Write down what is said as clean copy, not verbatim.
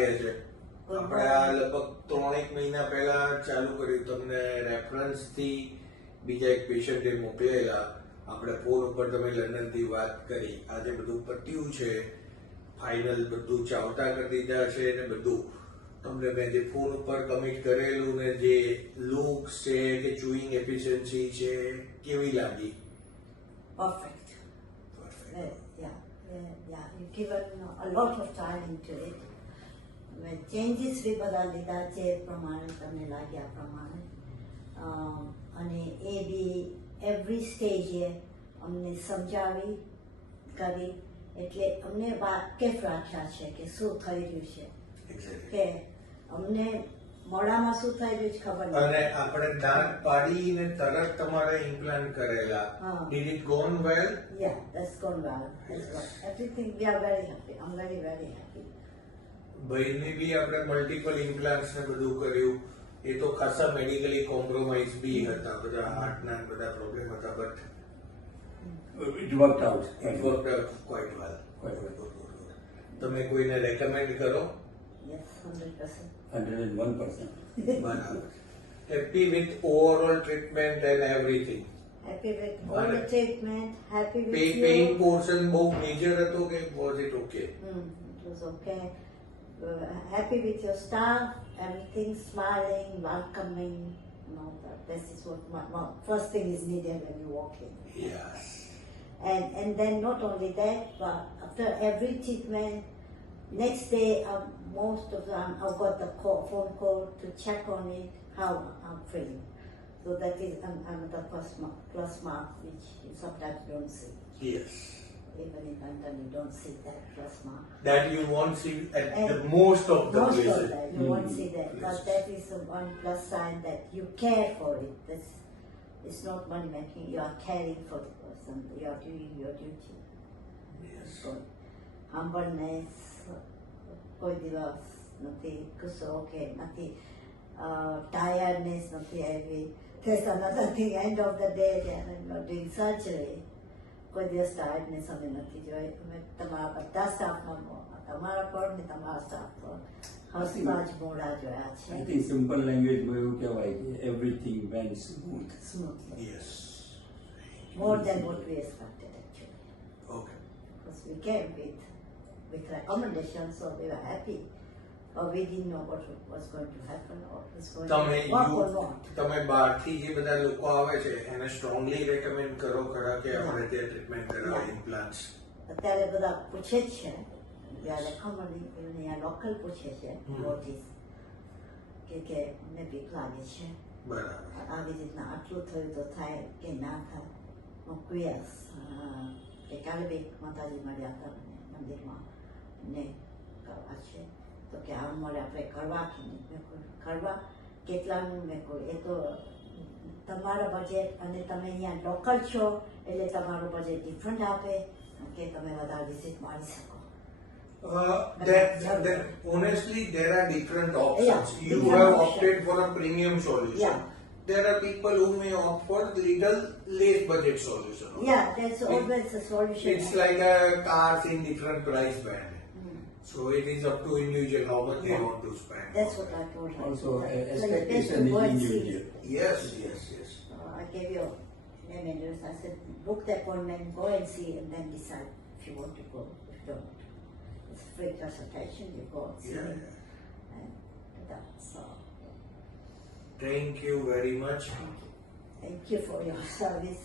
લાગે છે? આપણે આ લગભગ 3-1 મહિના પહેલા ચાલુ કર્યું. તમને રેફરન્સ થી બીજા એક પેશન્ટે મોકલેલા. આપણે ફોન ઉપર તમે લંડન થી વાત કરી. આજે બધું પત્યું છે, ફાઇનલ બધું ચાવતા કરી દીધા છે ને બધું. તમને મેં જે ફોન ઉપર કમિટ કરેલું ને જે લુક્સ છે કે ચુઈંગ એફિશિયન્સી છે કેવી લાગી? Perfect. Yeah. You've given a lot of time into it. Changes બી બધા લીધા છે એ પ્રમાણે તમને લાગ્યા પ્રમાણે અને એ બી એવરી સ્ટેજે અમને સમજાવી કરી એટલે અમને વાકેફ રાખ્યા છે કે શું થઈ રહ્યું છે, કે અમને મોઢામાં શું થઈ રહ્યું છે ખબર નથી. અને આપણે દાંત પાડીને તરત તમારે ઇમ્પ્લાન્ટ કરેલા. Did it gone well? Yeah, that's gone well. Everything, we are very happy. I'm very, very happy. ભાઈને બી આપણે મલ્ટિપલ ઇમ્પ્લાન્ટ્સ ને બધું કર્યું. એ તો ખાસા મેડિકલી કોમ્પ્રોમાઇઝ બી હતા, બધા હાર્ટના બધા પ્રોબ્લેમ હતા, but It worked out. It worked out quite well. તમે કોઈને રેકમેન્ડ કરો? Yes, 100%. 101%. બરાબર. Happy with overall treatment and everything? Happy with all the treatment, happy with pain you. Portion બહુ મેજર હતો કે was it okay? It was okay. Happy with your staff, everything smiling, welcoming, and all that. This is what first thing is needed when you walk in. Yes. And then not only that, but after every treatment, next day, most of the time, I've got the phone call to check on it, how I'm feeling. So that is another plus mark, which you sometimes don't see. Yes. Even in London, you don't see that plus mark. That you won't see at And the most of the Most places. of that, you won't see that. But Places. that is one plus sign that you care for it. It's not money making, you are caring for the person, you are doing your duty. Yes. So, humbleness, કોઈ દિવસ નથી, ગુસ્સો કે નથી, tiredness નથી આવી. There's another thing, end of the day, when you're doing surgery, કોઈ દિવસ tiredness અમે નથી જોઈ. અમે તમારા બધા સ્ટાફના તમારા પર ને તમારા સ્ટાફ પર હસતા જ મોઢા જોયા I છે. think simple language માં એવું કહેવાય કે everything went smooth. Smoothly. Yes. More than what we expected actually. Okay. Because we came with recommendations, so we were happy. But we didn't know what was going to happen or was going તમે to work or not. તમે બહારથી જે બધા લોકો આવે છે એને strongly recommend કરો ખરા કે આપણે ત્યાં ટ્રીટમેન્ટ કરાવે ઇમ્પ્લાન્ટ્સ? અત્યારે બધા પૂછે જ છે, અહીંયા લોકલ પૂછે છે નોટિસ કે અમને બીક લાગે છે, બરાબર. આવી રીતના આટલું થયું તો થાય કે ના થાય. ક્વિયસ કે કાલે બી માતાજી મળ્યા હતા મને મંદિરમાં, ને કરવા છે તો કે આ મળે આપણે કરવા કે નહીં. મેં કહ્યું કરવા કેટલાનું? મેં કહ્યું એ તો તમારા બજેટ અને તમે અહીંયા લોકલ છો એટલે તમારું બજેટ ડિફરન્ટ આપે કે તમે વધારે વિઝિટ મારી શકો. Honestly, there are different options. Yeah, You different have options. opted for a premium solution. Yeah. There are people who may opt for little less budget solution. Yeah, there's always a solution. It's like a cars in different price band. So it is up to individual how much they Yeah. want to spend. That's what I told her. Also, So you best expectation to go is and see. individual. Yes, yes, yes. I gave you name and address. I said, book the appointment, go and see, and then decide if you want to go, if you don't. It's free consultation, you go and see Yeah, him. yeah. And that's all. Thank you very much. Thank you for your service.